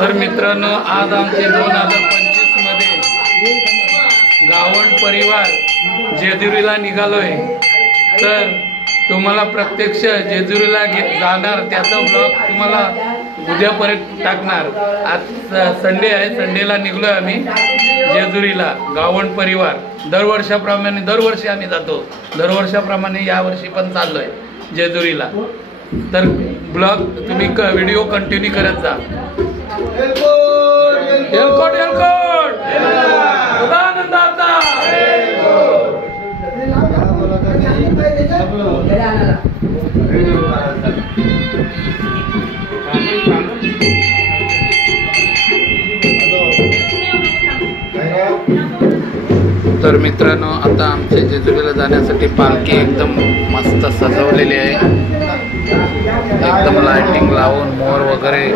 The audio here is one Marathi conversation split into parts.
तर मित्रांनो, आज आमचे 2025 मध्ये गावंड परिवार जेजुरीला निघालोय। तर तुम्हाला प्रत्यक्ष जेजुरीला जाणार त्याचा ब्लॉग तुम्हाला उद्यापर्यंत टाकणार। आज संडे आहे, संडेला निघलोय आम्ही जेजुरीला गावंड परिवार। दरवर्षाप्रमाणे दरवर्षी आम्ही जातो, दरवर्षाप्रमाणे यावर्षी पण चाललोय जेजुरीला। तर ब्लॉग तुम्ही व्हिडिओ कंटिन्यू करत जा। एलकोट एलकोट सदानंदाचा तर मित्रांनो, आता आमच्या जेजुरीला जाण्यासाठी पालखी एकदम मस्त सजवलेली आहे। एकदम लाइटिंग लावून मोर वगैरे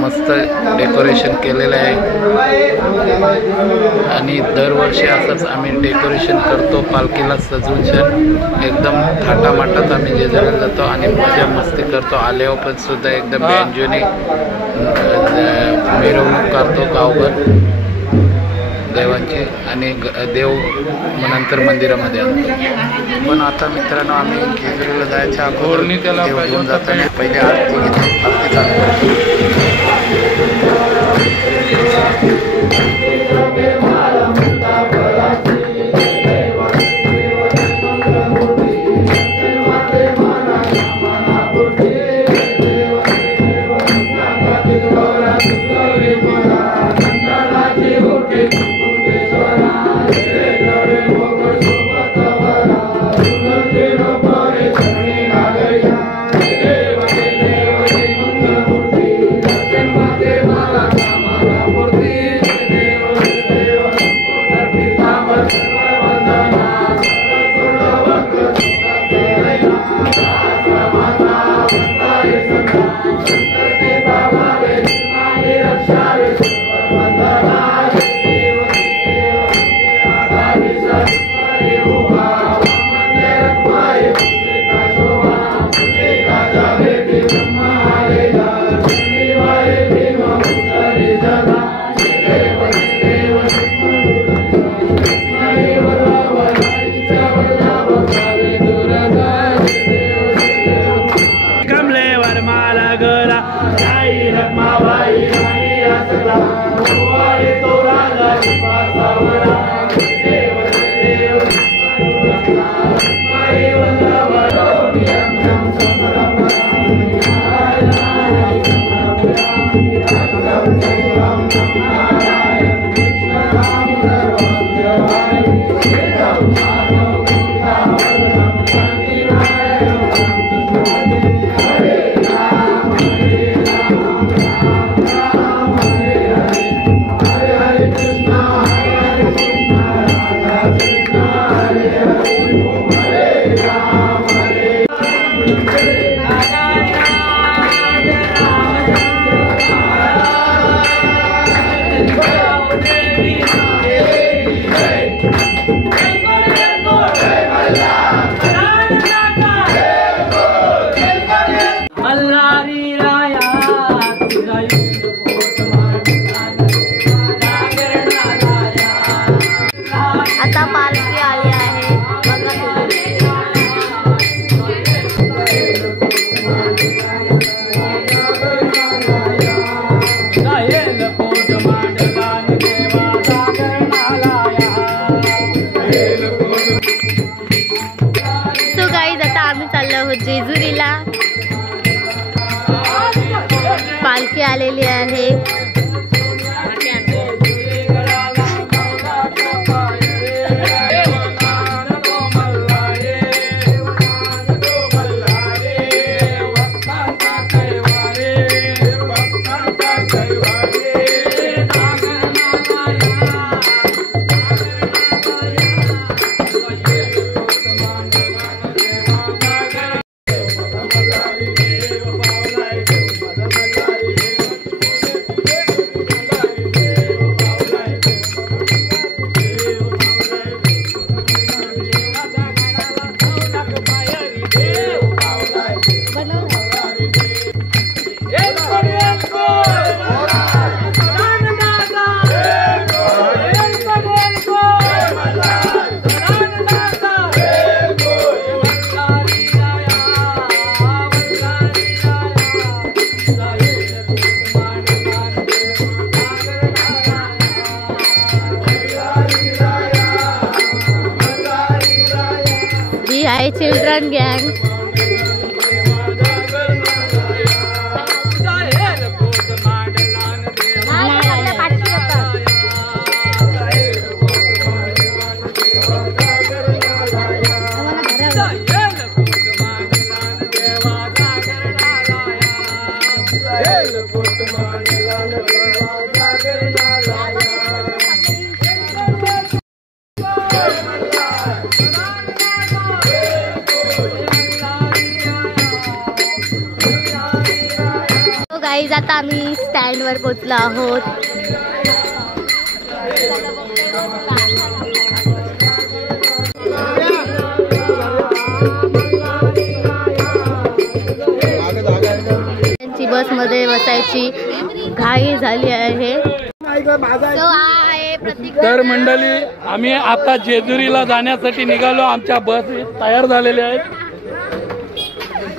मस्त डेकोरेशन केलेलं आहे। आणि दरवर्षी असंच आम्ही डेकोरेशन करतो, पालखीला सजवून एकदम थाटामाटात आम्ही जेजुरीला जातो आणि मजा मस्ती करतो। आल्यावर पण सुद्धा एकदम बेंजोनी मिरवणूक करतो गावभर देवांची आणि देव नंतर मंदिरामध्ये आणतो। पण आता मित्रांनो, आम्ही जेजुरीला जायच्या अगोदर त्याला घेऊन जाताना पहिले आरती घेतो, आरती चालू करतो। आता पालखी आली आहे, सो गाईज आता आम्ही चाललो आहोत जेजुरीला। पालखी आलेली आहे। गाईज आता आम्ही स्टँडवर पोहोचलो आहोत. त्यांची बसमध्ये बसायची घाई झाली आहे. तर मंडळी आम्ही आता जेजुरीला जाण्यासाठी निघालो. आमच्या बस तयार झालेल्या आहेत.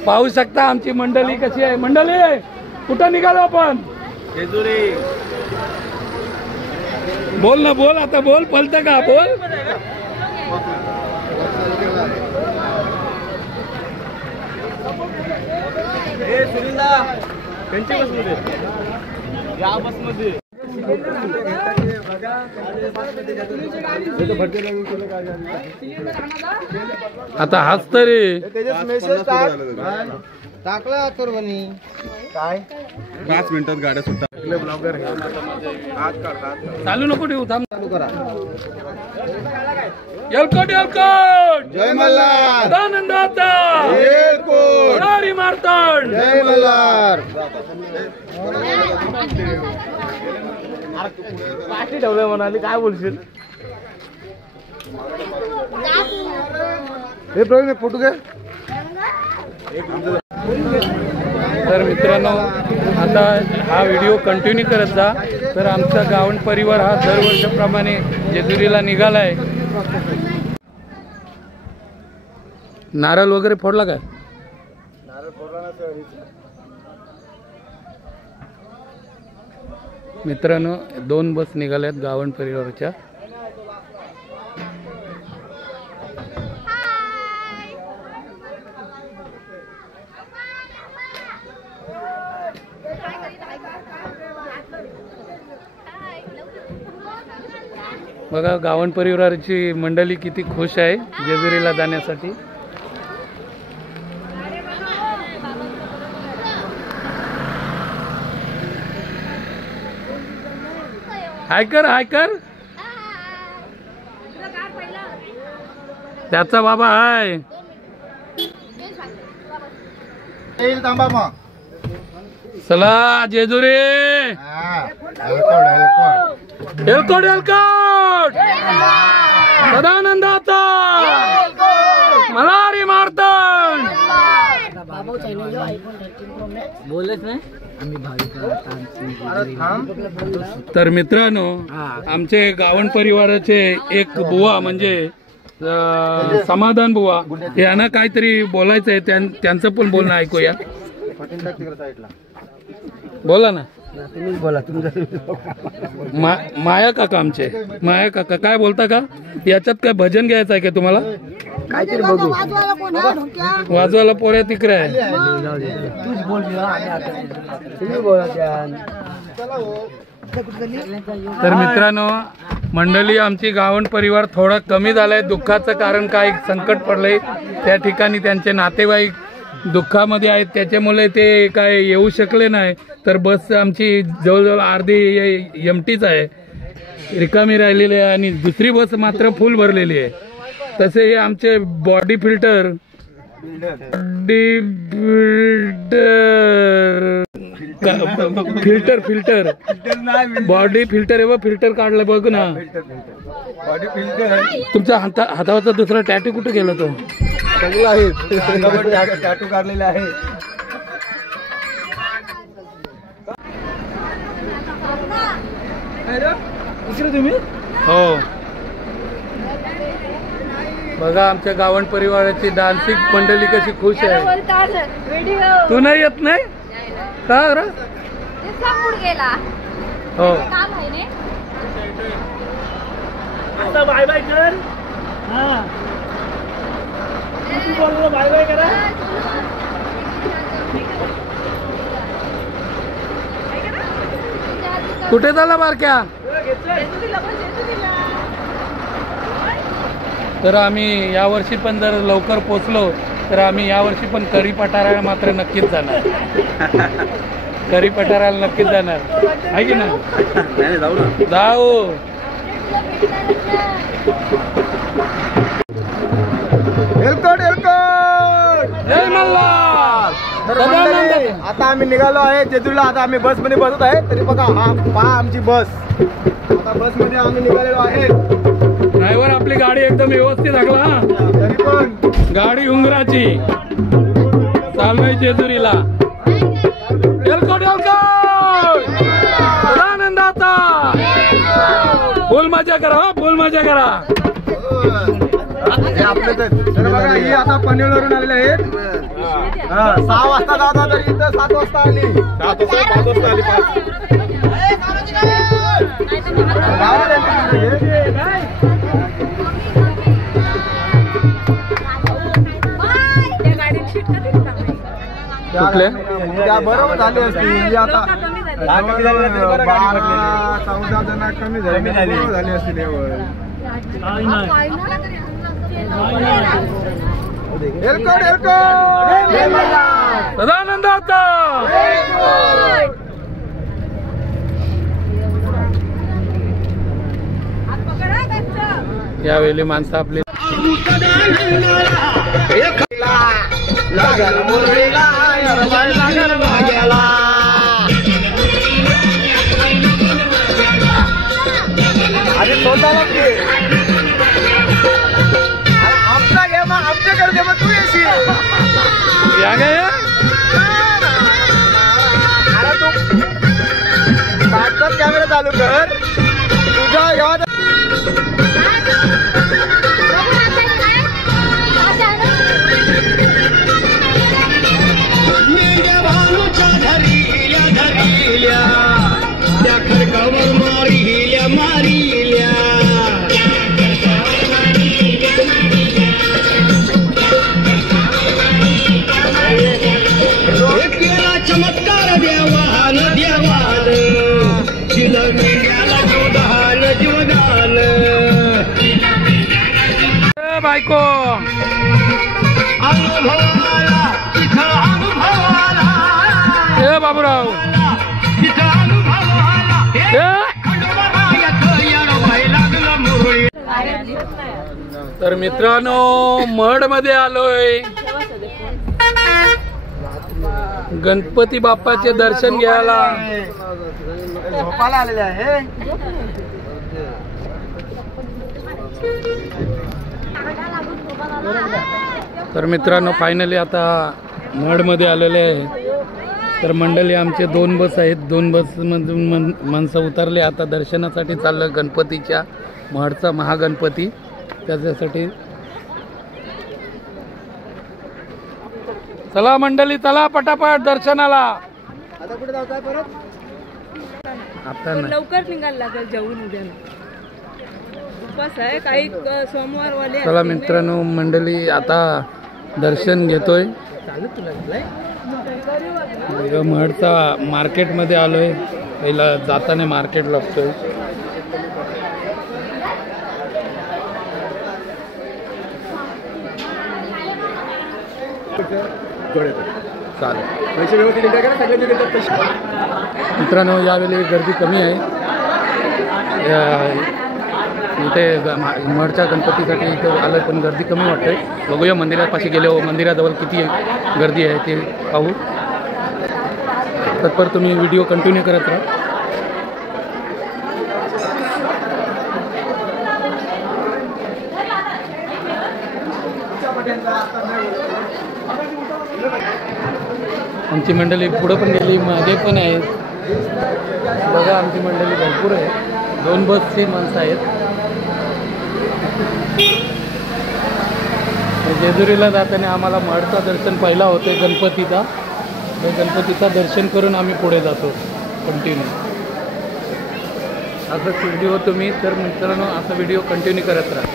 पाहू शकता आमची मंडळी कशी आहे. मंडळी कुठं निघालो आपण? जेजुरी. बोल ना, बोल आता, बोल. पलतं का? बोल. त्यांच्या बसमध्ये, या बसमध्ये आता हाच तरी टाकला तर म्हणे काय 5 मिनिटात गाड्या सुटतात. ब्लॉगर चालू नको ठेवू, थांब. चालू करा. एलकोट एलकोट जय मल्हार. दानंदाता एलकोट होणारी मारतांड. जय मल्हार. पाठी ठेवलंय म्हणाली, काय बोलशील? हे प्रवीण फोटो घे. तर मित्रांनो आता हा व्हिडिओ कंटिन्यू करत जा. तर आमचा गावण परिवार हा दरवर्षाप्रमाणे जेजुरीला निघालाय. नारळ वगैरे फोडला काय? मित्रांनो 2 बस निघाल्यात गावण परिवाराच्या. बघा गावण परिवाराची मंडळी किती खुश आहे जेजुरीला जाण्यासाठी. हाय कर, हाय कर. त्याचा बाबा हाय. थांबा मग. चला जेजुरी. एलकोट एलकोट सदानंदाचा मल्हारी मारतांड. बोलच नाही. तर मित्रांनो आमचे गावण परिवाराचे एक बुवा म्हणजे समाधान बुवा यांना काहीतरी बोलायचं आहे. त्यांचं पण बोलणं ऐकूया. बोला ना. बोला. माया काका, आमचे माया काका काय बोलता का? याच्यात काय भजन घ्यायचं आहे का तुम्हाला? काहीतरी बघू. वाजवायला पोऱ्या तिकडे आहे. तर मित्रांनो मंडळी आमची गावण परिवार थोडा कमी झालाय. दुःखाचं कारण काय, संकट पडलंय त्या ठिकाणी. त्यांचे नातेवाईक दुःखामध्ये आहेत, त्याच्यामुळे ते काय येऊ शकले नाही. तर बस आमची जवळजवळ अर्धी एमटीच आहे, रिकामी राहिलेली आहे. आणि दुसरी बस मात्र फुल भरलेली आहे. तसे हे आमचे बॉडी फिल्टर बॉडी फिल्टर आहे. फिल्टर काढलं बघ ना. Body filter. तुमच्या हातावरचा दुसरा टॅटू कुठे गेला? तो सगळं आहे. टॅटू काढलेले आहे. तुम्ही हो बघा आमच्या गावण परिवाराची डान्सिंग मंडळी कशी खुश आहे. तू नाही येत नाही का? हो बाय बाय कर. बाय बाय करा. कुठे झाला बारक्या? तर आम्ही यावर्षी पण जर लवकर पोचलो तर आम्ही यावर्षी पण करी पठाराला मात्र नक्कीच जाणार. करी पठाराला नक्कीच जाणार आहे की नाही? जाऊ ना. जाऊ. एलकोट एलकोट जय मल्हार. तर मंडळी, आता आम्ही निघालो आहे जेजुरीला. आता आम्ही बस मध्ये बसत आहे. तरी बघा हा पहा आमची बस. आता बस मध्ये आम्ही निघालेलो आहे. ड्रायव्हर आपली गाडी एकदम व्यवस्थित हाकला हा. तरी पण गाडी उंगराची चाललोय जेजुरीला. एलकोट एलकोट. आनंदाचा फुल मजा करा हा, फुल मजा करा. हे आपले तर बघा ही आता पनवेलवरून आलेले आहेत. 6 वाजता जाता तरी इथं 7 वाजता आली. 5 वाजता आली. कुठले? त्या बरोबर झाली असती. म्हणजे आता 12-14 जण कमी झाली असतील. एलकोट एलकोट. सदानंदाचा. यावेळी माणसं आपली अरे स्वतःला आमचा घे मग आमच्याकडे दे मग तू येशील. या गे अरे तू बाटचाच कॅमेरा चालू कर. तुझ्या गावात चमत्कार देवान देवान दिलं मेघ्याला जीवदान जीवदान. बायको अनुभवाला तिथं अनुभवाला ए बाबूराव तिथं अनुभवाला ए. लागलं मुरळी. तर मित्रांनो मड मध्ये आलोय. गणपती बाप्पाचे दर्शन घ्यायला. झोपायला आलेले आहे. तर मित्रांनो फायनली आता मड मध्ये आलेले आहे. तर मंडळी आमचे 2 बस आहेत. 2 बस मधून माणसं उतरले. आता दर्शनासाठी चाललं गणपतीच्या महडचा महागणपती. त्याच्यासाठी चला मंडळी चला पटापट दर्शनाला. आता कुठे जाताय परत? आता नाही. लवकर निघायला लागेल जेवून उद्या उपास आहे. काही सोमवार वाले चला मित्रांनो मंडळी आता दर्शन घेतोय. महडचा मार्केटमध्ये आलोय. पहिला जाताना मार्केट लागतोय. चालेल पैसे व्यवस्थित मित्रांनो यावेळी गर्दी कमी आहे. इथे महडच्या गणपतीसाठी इथे आलं पण गर्दी कमी वाटते. बघूया मंदिरापाशी गेलो मंदिराजवळ किती गर्दी आहे ते पाहू. तत्पर तुम्ही व्हिडिओ कंटिन्यू करत राहा. आमची मंडळी पुढं पण गेली मागे पण आहेत. बघा आमची मंडळी भरपूर आहे. 2 बसची माणसं आहेत. जेजुरीला जाताना आम्हाला महडचा दर्शन पहिला होते गणपतीचा. तर गणपतीचा दर्शन करून आम्ही पुढे जातो कंटिन्यू. असंच व्हिडिओ तुम्ही तर मित्रांनो असा व्हिडिओ कंटिन्यू करत राहा.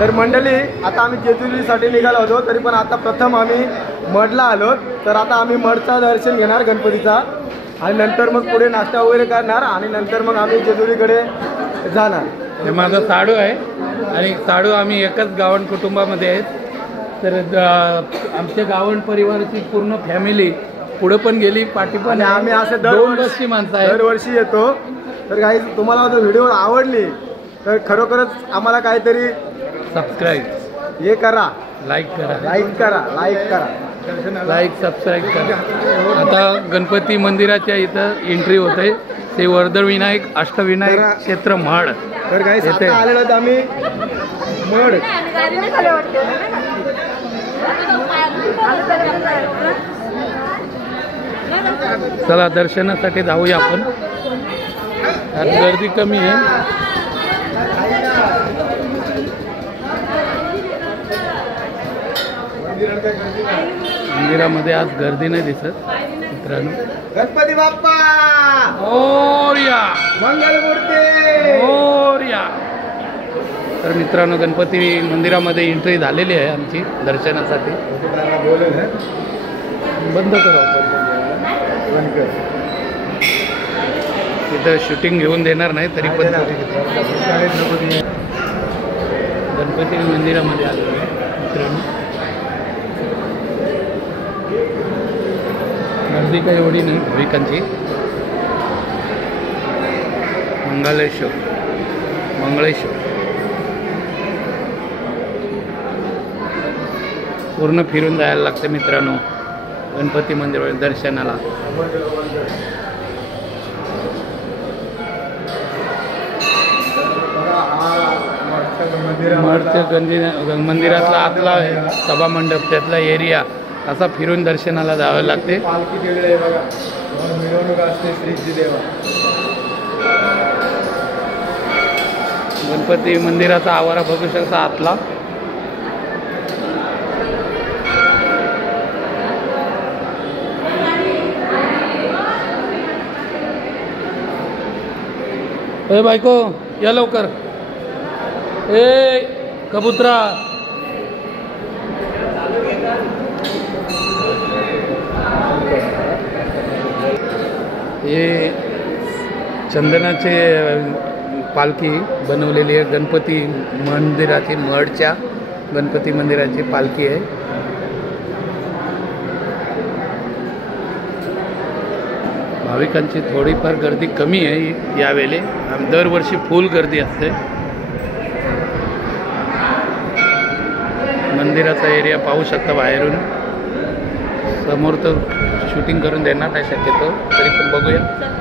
तर मंडळी आता आम्ही जेजुरीसाठी निघालो होतो. तरी पण आता प्रथम आम्ही मडला आलो. तर आता आम्ही मडचा दर्शन घेणार गणपतीचा आणि नंतर मग पुढे नाश्ता वगैरे करणार आणि नंतर मग आम्ही जेजुरीकडे जाणार. हे माझा साडू आहे आणि साडू आम्ही एकच गावण कुटुंबामध्ये आहेत. तर आमच्या गावण परिवाराची पूर्ण फॅमिली पुढे पण गेली, पाठी पण आणि आम्ही असे दोन बसची माणसं आहेत. दरवर्षी येतो. तर काही तुम्हाला जर व्हिडिओ आवडली तर खरोखरच आम्हाला काहीतरी सबस्क्राईब हे करा, लाईक करा, लाईक करा. सबस्क्राईब करा. आता गणपती मंदिराच्या इथं एंट्री होते. ते वर्धविनायक अष्टविनायक क्षेत्र महाड. तर काही येते. आता आलेलो आम्ही मड. चला दर्शनासाठी जाऊया आपण. आज गर्दी कमी आहे. मंदिरामध्ये आज गर्दी नाही दिसत मित्रांनो. गणपती बाप्पा मोरया, मंगलमूर्ती. मोरया. तर मित्रांनो गणपती मंदिरामध्ये एंट्री झालेली आहे आमची दर्शनासाठी. बंद करू आपण. तिथं शूटिंग घेऊन देणार नाही तरी पण गणपती मंदिरामध्ये आलो आहे मित्रांनो. गर्दी काही एवढी नाही भाविकांची. मंगळेश्वर पूर्ण फिरून जायला लागते मित्रांनो गणपती मंदिर दर्शनाला. मंदिरातला आतला सभा मंडप त्यातला एरिया असा फिरून दर्शनाला जावं लागते. पालखी वेगळी आहे बघा, मिरवणूक असते श्रीजी देवा. गणपती मंदिराचा आवारा बघू शकता आतला. ए बायको या लवकर. ए कबुतरा. हे चंदनाचे पालखी बनवलेली आहे. गणपती मंदिराची मडच्या गणपती मंदिराची पालखी आहे. भाविकांची थोडीफार गर्दी कमी आहे यावेळी. दरवर्षी फुल गर्दी असते. मंदिराचा एरिया पाहू शकता बाहेरून. समोर तर शूटिंग करून देणार नाही शक्यतो, तरी पण बघूया.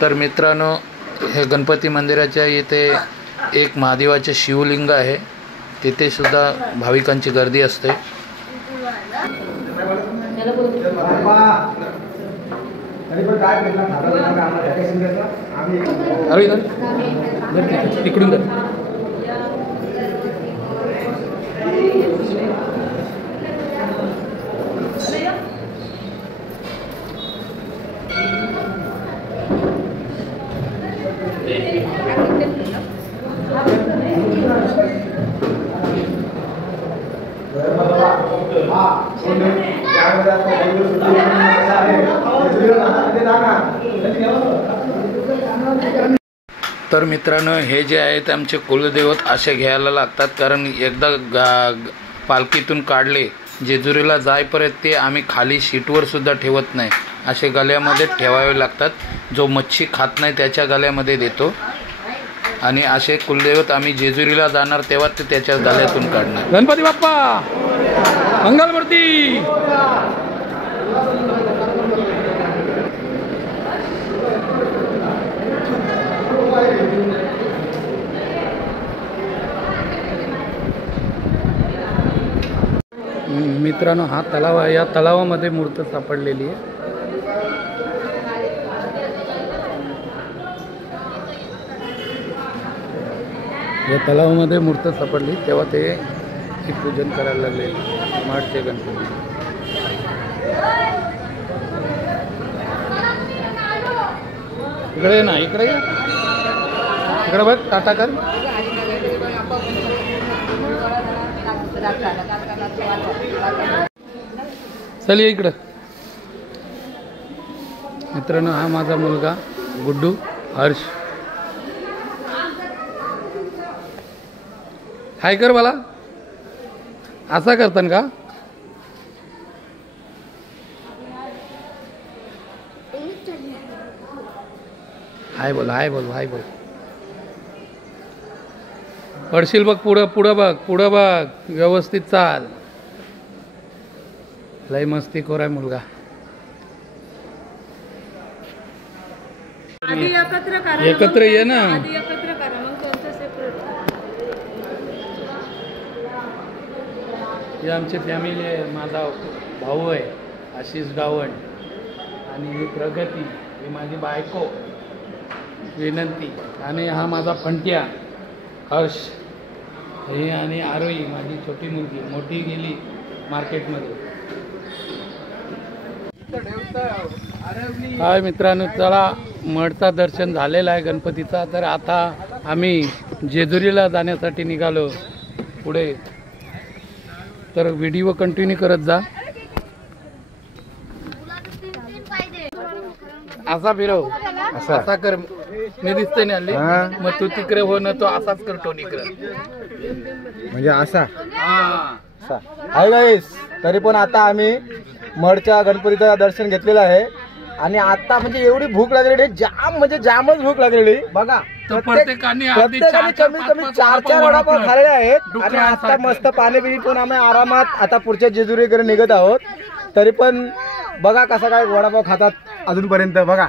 तर मित्रांनो हे गणपती मंदिराच्या इथे एक महादेवाचे शिवलिंग आहे. तिथे सुद्धा भाविकांची गर्दी असते. तिकडून तर मित्रांनो हे जे आहेत आमचे कुलदैवत असे घ्यायला लागतात. कारण एकदा पालखीतून काढले जेजुरीला जाईपर्यंत ते आम्ही खाली शीटवर सुद्धा ठेवत नाही. असे गल्यामध्ये ठेवावे लागतात. जो मच्छी खात नाही त्याच्या गल्यामध्ये देतो. आणि असे कुलदैवत आम्ही जेजुरीला जाणार तेव्हा ते त्याच्या गल्यातून काढणार. गणपती बाप्पा मंगलमूर्ती. मित्रांनो हा तलाव आहे. या तलावामध्ये मूर्त सापडलेली आहे. या तलावामध्ये मूर्त सापडली तेव्हा ते गणपती पूजन करायला लागले मठचे गणपती. इकडे ना, इकडे इकडे बघ, टाटा कर. चल ये इकडं. मित्रांनो, हा माझा मुलगा गुड्डू हर्ष. हाय कर मला. असा करतान का? हाय बोल, हाय बोल, हाय बोल. पडशील बघ, पुढं पुढं बघ, पुढं बघ, व्यवस्थित चाल. लय मस्ती खोर आहे मुलगा. आधी एकत्र करा, एकत्र ये ना. आधी एकत्र करा, मग तुमचं सेपरेट. ही आमची फॅमिली आहे. माझा भाऊ आहे आशिष गावण, आणि ही प्रगती, ही माझी बायको विनंती, आणि हा माझा फंट्या हर्ष, हे, आणि आरोही माझी छोटी मुलगी. मोठी गेली मार्केटमध्ये. हाय मित्रांनो, चला मठचा दर्शन झालेला आहे गणपतीचा. तर आता आम्ही जेजुरीला जाण्यासाठी निघालो पुढे. तर व्हिडिओ कंटिन्यू करत जा. असा फिरव, असा कर. मी दिसते ना हल्ली, मग तू तिकडे हो ना, तो असाच करतो इकडे. म्हणजे असा हा. हाय गाईस, तरी पण आता आम्ही मठच्या गणपतीचं दर्शन घेतलेलं आहे. आणि आता म्हणजे एवढी भूक लागलेली, जाम म्हणजे जामच भूक लागलेली. बघा, प्रत्येकाने कमीत कमी 4 वडापाव खाल्लेले आहेत. आणि आता मस्त पाणी बिणी पिऊन आम्ही आरामात आता पुढच्या जेजुरीकडे निघत आहोत. तरी पण बघा कसा काय वडापाव खातात अजूनपर्यंत. बघा,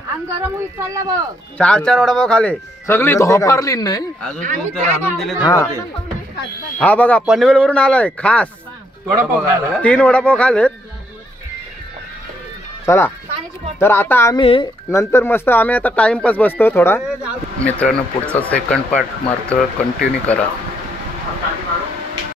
4 वडापाव खाले. सगळी धोपारली नाही. हा बघा, पनवेल वरून आलाय खास. वडापाव खायला 3 वडापाव खालेत. चला, तर आता आम्ही नंतर मस्त आम्ही आता टाइमपास बसतो थोडा. मित्रांनो, पुढचा सेकंड पार्ट मात्र कंटिन्यू करा.